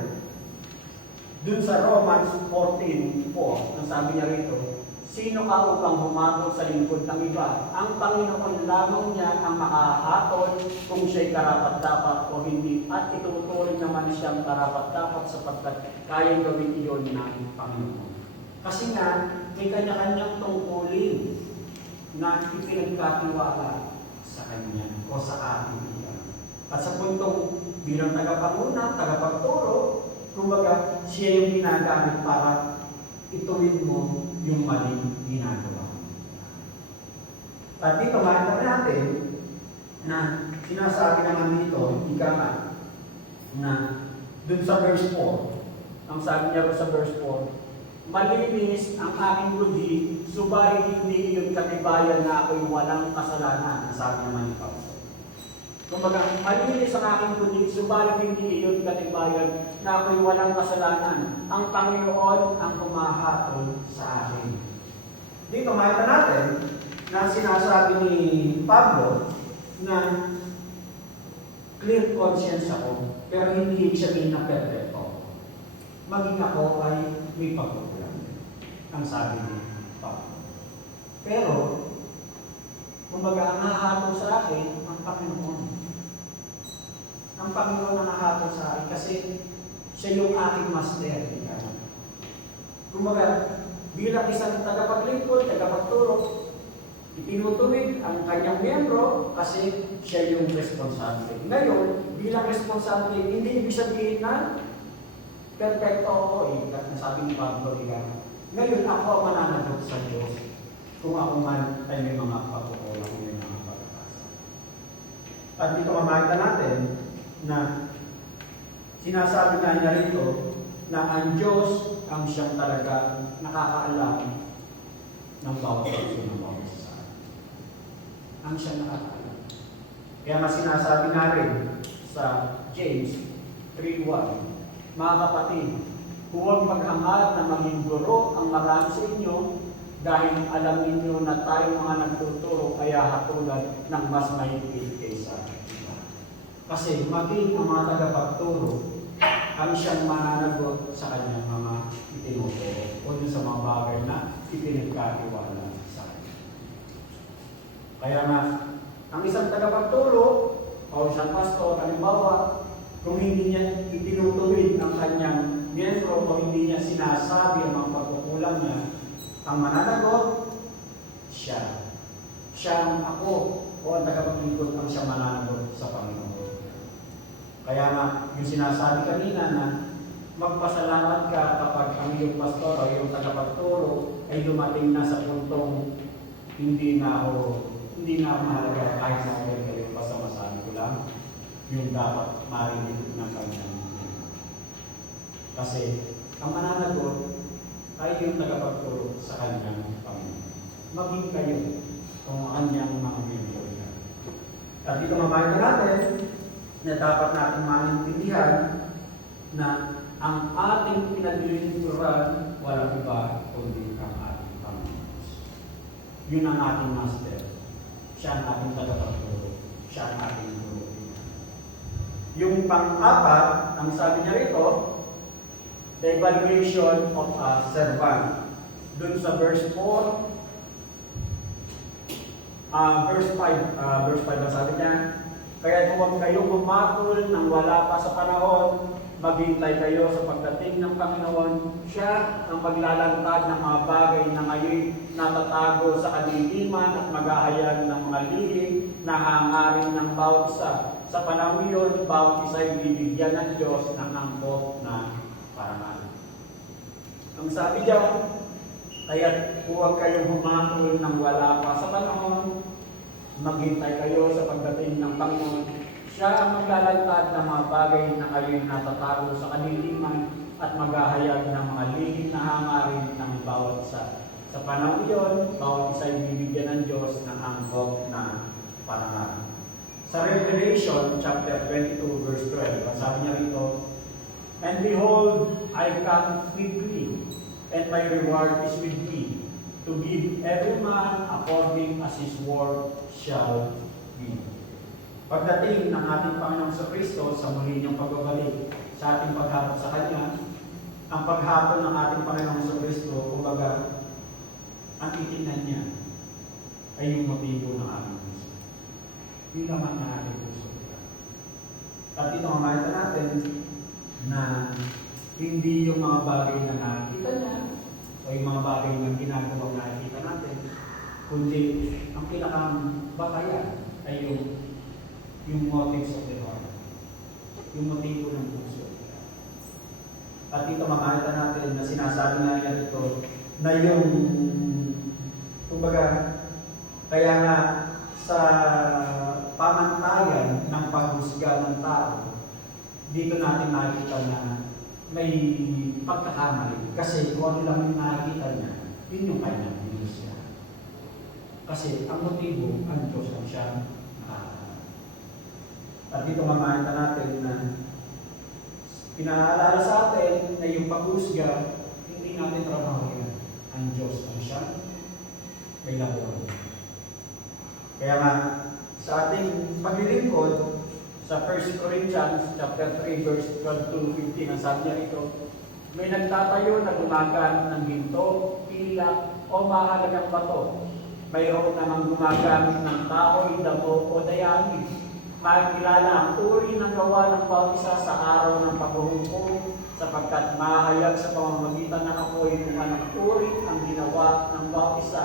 dun sa Romans 14:4, ang sabi niya rito, sino ka upang humatol sa lingkod ng iba? Ang Panginoon lamang niya ang makahatol kung siya'y karapat-dapat o hindi, at ituturing naman siyang karapat-dapat sapagkat kayang gawin iyon ng Panginoon. Kasi nga, may kanya-kanyang tungkulin na ipinagkatiwala sa Kanya o sa ating iyan. At sa puntong bilang tagapanguna, tagapagturo, kumbaga, siya yung ginagamit para ituwid mo yung maling ginagawa. At dito, makita natin na sinasabi naman dito, ika nga, na dun sa verse 4, ang sabi niya sa verse 4, malinis ang aking budi, subalit hindi iyon katibayan na ako'y walang kasalanan, ang sabi naman ni Pablo. Kumbaga, malinis ang aking budi, subalit hindi iyon katibayan na ako'y walang kasalanan. Ang Panginoon ang humahatol sa akin. Dito makita natin na sinasabi ni Pablo na clear conscience ako, pero hindi siya na perfecto. Maging ako ay may pagkukulang. Ang sabi ni Pablo. Pero, kumbaga, ang nahahatol sa akin, ang Panginoon. Ang Panginoon ang nahahatol sa akin kasi siya yung aking master. Kumbaga, bilang isang tagapaglingkod, tagapagturo, itinutuwid ang kanyang miyembro kasi siya yung responsable. Ngayon, bilang responsable, hindi ibig sabihin na perfecto ako nasabi ni Pablo, ngayon ako ang mananagot sa Diyos kung ako man ay may mga pagkukulang, may mga pagkakasa. At dito mamakita natin na sinasabi nga niya rito na ang Diyos ang siyang talaga nakakaalam ng bawat puso ng bawat isa. Ang siyang nakakaalam. Kaya nga sinasabi nga rin sa James 3:1, mga kapatid, huwag maghangad na maging guro ang marami sa inyo dahil alam ninyo na tayo mga nagtuturo kaya hatulan ng mas mahigpit kaysa iba. Kasi maging ang mga tagapagturo ang siyang mananagot sa kanyang mga itinuturo o dun sa mga bagay na ipinagkatiwala sa kanya. Kaya nga, ang isang tagapagturo o isang pastor, halimbawa, kung hindi niya itinutuwid ang kanyang miyembro o hindi niya sinasabi ang mga pagkukulang niya, ang mananagot, siya. Siya ang ako o ang tagapaglingkod ang siya mananagot sa Panginoon. Kaya nga, yung sinasabi kanina na magpasalamat ka kapag ang iyong pastor o iyong tagapagturo ay dumating na sa puntong hindi na ako mahalaga kahit na ako kayo, basta masabi ko lang yung dapat marinig ng kanyang. Kasi ang mananagot, ay yung tagapagturo sa kanyang Panginoon. Maging kayo kung kanyang mga miyembro. At dito mamayan natin na dapat natin maintindihan na ang ating pinaglilingkuran walang iba kundi ang ating Panginoon. Yun ang ating master. Siya ang ating tagapagturo. Siya ang ating guru. Yung pang-apat, ang sabi niya rito, the evaluation of a servant. Dun sa verse 4, verse 5 ang sabi niya, kaya huwag kayong humakol nang wala pa sa panahon, maghintay kayo sa pagdating ng Panginoon. Siya ang maglalantad ng mga bagay na ngayon natatago sa kadiliman at maghahayag ng mga lihim na hangarin ng bawat isa. Sa panahon yun, bawat isa ay bibigyan ng Diyos ng angkop na parangal. Ang sabi diyan, kaya huwag kayong humakol nang wala pa sa panahon, maghintay kayo sa pagdating ng Panginoon. Siya ang maglalantad ng mga bagay na kayo'y natatago sa kadiliman at maghahayag ng mga lihim na hangarin ng bawat isa. Sa panahon iyon, bawat isa ay bibigyan ng Diyos ng angkop na parangal. Sa Revelation chapter 22 verse 12, ang sabi niya rito, and behold, I come quickly, and my reward is with me, to give every man according as his work shall be. Pagdating ng ating Panginoong sa Kristo sa muli niyang pagbabalik sa ating pagharap sa Kanya, ang paghapon ng ating Panginoong sa Kristo, kumbaga, ang titingnan niya ay yung motibo ng ating puso. Yung laman ng ating puso. At ito mamakita natin na hindi yung mga bagay na nakikita niya o yung mga bagay na ginagawa na nakikita natin, kundi ang pinakang batayan ay yung motives of the heart, yung motibo ng puso. At dito makakita natin na sinasabi nga niya dito na yung, kumbaga, kaya nga sa pamantayan ng paghusga ng tao, dito natin nakikita na may pagkakamali. Kasi kung ano lang yung nakikita niya, yun yung kanyang hinusga. Kasi ang motibo, ang Diyos ang siya. At dito makakita natin na pinaalala sa atin na yung paghusga, hindi natin trabaho yan. Ang Diyos ang siya. May labor. Kaya nga, sa ating paglilingkod, sa 1 Corinthians chapter 3 verse 12 to 15, ang sabi niya ito, may nagtatayo na gumagamit ng ginto, pila, o mahalagang bato. Mayroon namang gumagamit ng kahoy, damo, o dayangin. Makikilala ang uri ng gawa ng bawat isa sa araw ng paghuhukom, sapagkat mahayag sa pamamagitan ng apoy kung anong uri ang ginawa ng bawat isa.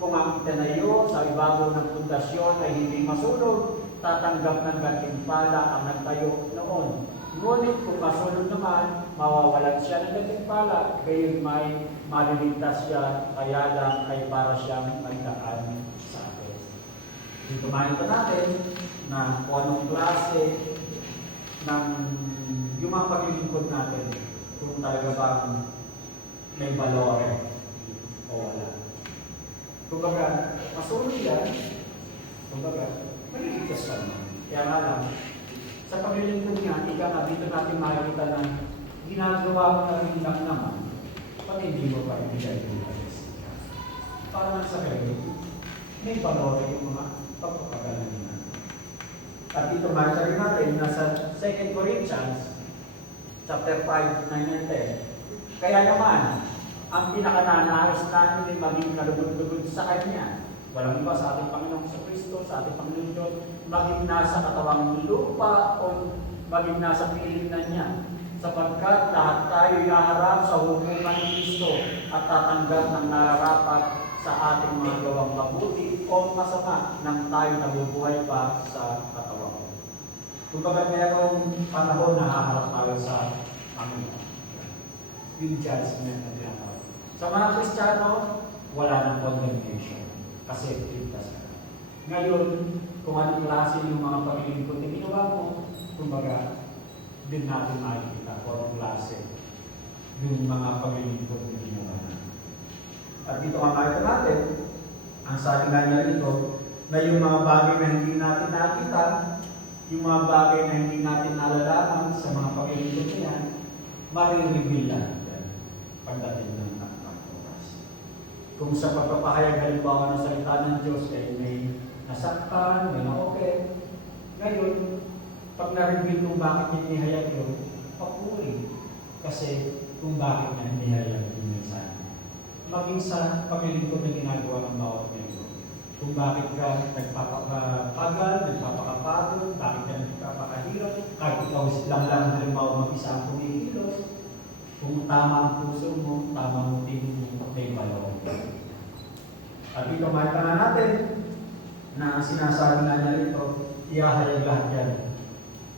Kung ang itinayo sa ibabaw ng pundasyon ay hindi masunog, tatanggap ng gantimpala ang nagtayo noon. Ngunit kung masunod naman, mawawalan siya ng gantimpala, gayon may maliligtas siya, kaya lang ay para siyang may daan sa atin. Dito makita natin na kung anong klase ng yung mga paglilingkod natin, kung talaga bang may valore o wala. Kumbaga, masunod yan, kumbaga, maliligtas ka naman. Kaya nga lang, sa paglilingkod nga, ika nga, dito natin makikita na ginagawa mo na rin lang naman, pag hindi mo pa ibigay yung blessing. Para sa kayo, may valore yung mga pagpapagalan natin. At dito makita rin natin na sa 2 Corinthians chapter 5, 9 and 10. Kaya naman, ang pinakananais natin ay maging kalugod-lugod sa Kanya. Walang iba sa ating Panginoong sa Kristo, sa ating Panginoong Diyos, maging nasa katawang lupa o maging nasa piling na niya. Sapagkat lahat tayo ihaharap sa hukuman ng Kristo at tatanggap ng nararapat sa ating mga gawang mabuti o masama nang tayo nabubuhay pa sa katawan. Kumbaga mayroong panahon na haharap tayo sa Panginoon. Yung judgment na tinatawag. Sa mga Kristiyano, wala ng condemnation. Kasi ligtas ka. Ngayon, kung anong klase yung mga paglilingkod na ginawa mo, kumbaga, din natin makikita kung anong klase yung mga paglilingkod na ginawa natin. At dito nga makita natin, ang sabi nga niya rito, na yung mga bagay na hindi natin nakita, yung mga bagay na hindi natin nalalaman sa mga paglilingkod na yan, marireveal yan pagdating ng takdang oras. Kung sa pagpapahayag halimbawa ng salita ng Diyos ay may nasaktan, may na-okay, ngayon, pag na-reveal kung bakit niya inihayag yun, papuri. Kasi kung bakit niya inihayag yung mensahe. Maging sa paglilingkod na ginagawa ng bawat membro. Kung bakit ka nagpapapagal, nagpapakapagod, bakit ka nagpapakahirap, kahit ikaw lang halimbawa mag-isa ang kumikilos, kung tama ang puso mo, tama ang tingin mo, may balong. At dito makita nga natin na ang sinasabi nga niya rito, ihahayag lahat yan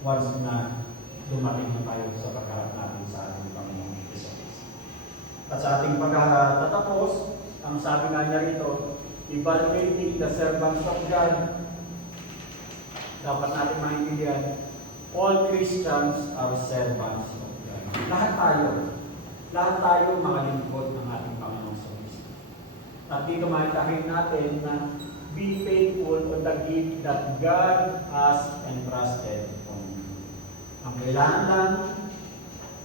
once na dumating na tayo sa pagharap natin sa ating Panginoong Hesus. At sa ating pagtatapos, ang sabi nga niya rito, evaluating the servants of God, dapat natin maintindihan, all Christians are servants of God. Lahat tayo mga lingkod ng ating Panginoong Hesus. At dito makitahin natin na be faithful to the gift that God has entrusted on you. Ang kailangan lang,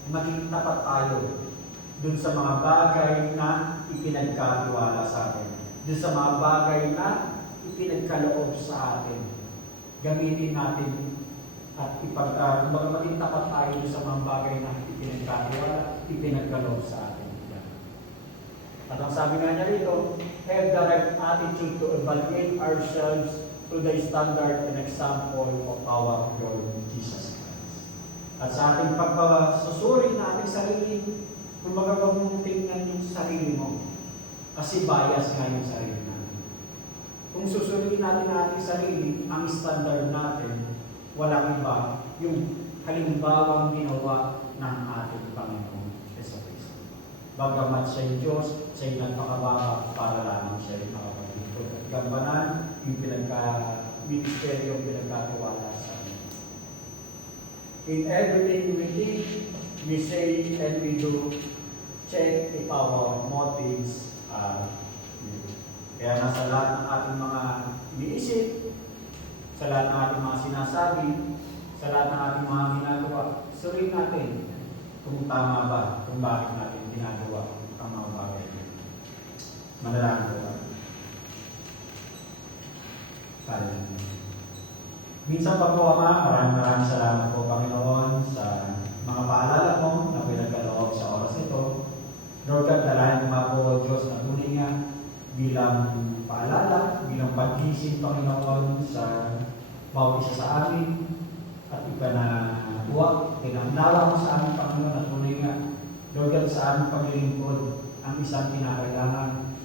maging tapat tayo dun sa mga bagay na ipinagkatiwala sa atin. Dun sa mga bagay na ipinagkaloob sa atin. Gamitin natin at maging tapat tayo dun sa mga bagay na ipinagkatiwala, ipinagkaloob sa atin. At ang sabi nga niya rito, have the right attitude to evaluate ourselves to the standard and example of our Lord Jesus Christ. At sa ating pagpasusuri na ating sarili, kung magagawang tingnan yung sarili mo, kasi bias nga yung sarili natin. Kung susuriin natin ang ating sarili, ang standard natin, walang iba, yung halimbawang ginawa ng ating Panginoon Hesus Kristo. Bagamat siya'y Diyos, siya'y nagpakababa para lamang siya'y makapaglingkod at gambanan yung pinagka-ministeryo, pinagkatiwala sa amin. In everything we think, we say, and we do, check if our motives are pure. Kaya nasa lahat ng ating mga iniisip, sa lahat ng ating mga sinasabi, sa lahat ng ating mga ginagawa, suriin natin kung tama ba, kung bakit natin ginagawa ang mga bagay. Manalangin ko ba? Minsan pa po, Ama, maraming salamat po, Panginoon, sa mga paalala mo na pinagkaloob sa oras ito. Lord God, dalayan mo po, Diyos, na tunay nga bilang paalala, bilang pag-isip, Panginoon, sa bawat isa sa amin, at ipanawa, pinanglawa mo sa amin, Panginoon, na tunay nga, Lord God, sa aming paglilingkod, ang isang kinakailangan,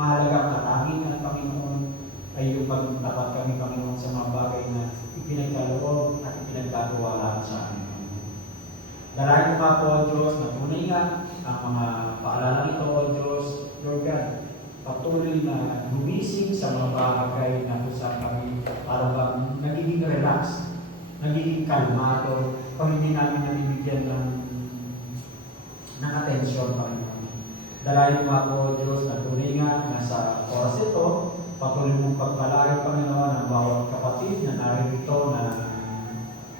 mahalagang katangian, Panginoon, ay yung pagtapat kami, Panginoon, sa mga bagay na ipinagkaloob at ipinagkatiwala sa amin, Panginoon. Dalayan mo po, Diyos, na tunay nga ang mga paalala nito, Diyos, Lord God, patuloy na gumising sa mga bagay na kung saan kami parang nagiging relax, nagiging kalmado, kung hindi namin nabibigyan ng atensyon, Panginoon. Dalayan mo po, Diyos, na tunay nga nasa oras ito, patuloy mong pagpalain, Panginoon, ang bawat kapatid na narito na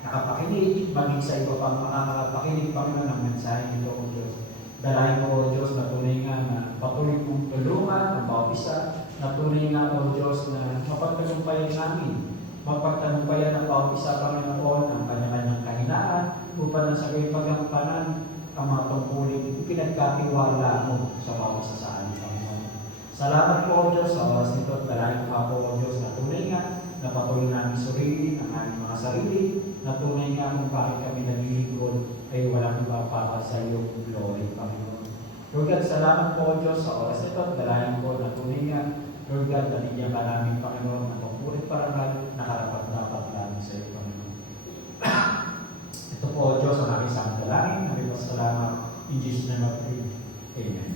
nakapakinig, maging sa iba pang makakapakinig, Panginoon, ng mensahe nito, O Diyos. Dalayan mo, O Diyos, na tunay nga na patuloy mong tulungan ang bawat isa, na tunay nga, O Diyos, na mapagtagumpayan namin, mapagtagumpayan ang bawat isa, Panginoon, ang kanyang kahinaan, upang sa gawing paggampanan ang mga tungkulin, ipinagkatiwala mo sa bawat isa sa amin, Panginoon. Salamat po, O Diyos, sa oras nito at dalayan ko po, O Diyos, na tunay nga na patuloy namin suriin ang aming mga sarili, na tunay nga kung bakit kami naglilingkod ay walang iba para sa iyong glory, Panginoon. Lord God, salamat po, O Diyos, sa oras nito at dalayan ko na tunay nga, Lord God, nanigyan ka namin, Panginoon, na pagpulit parangal na karapat-dapat namin sa iyo, Panginoon. Ito po, O Diyos, ang aking isang dalangin. Salamat. In Jesus' name I pray. Amen.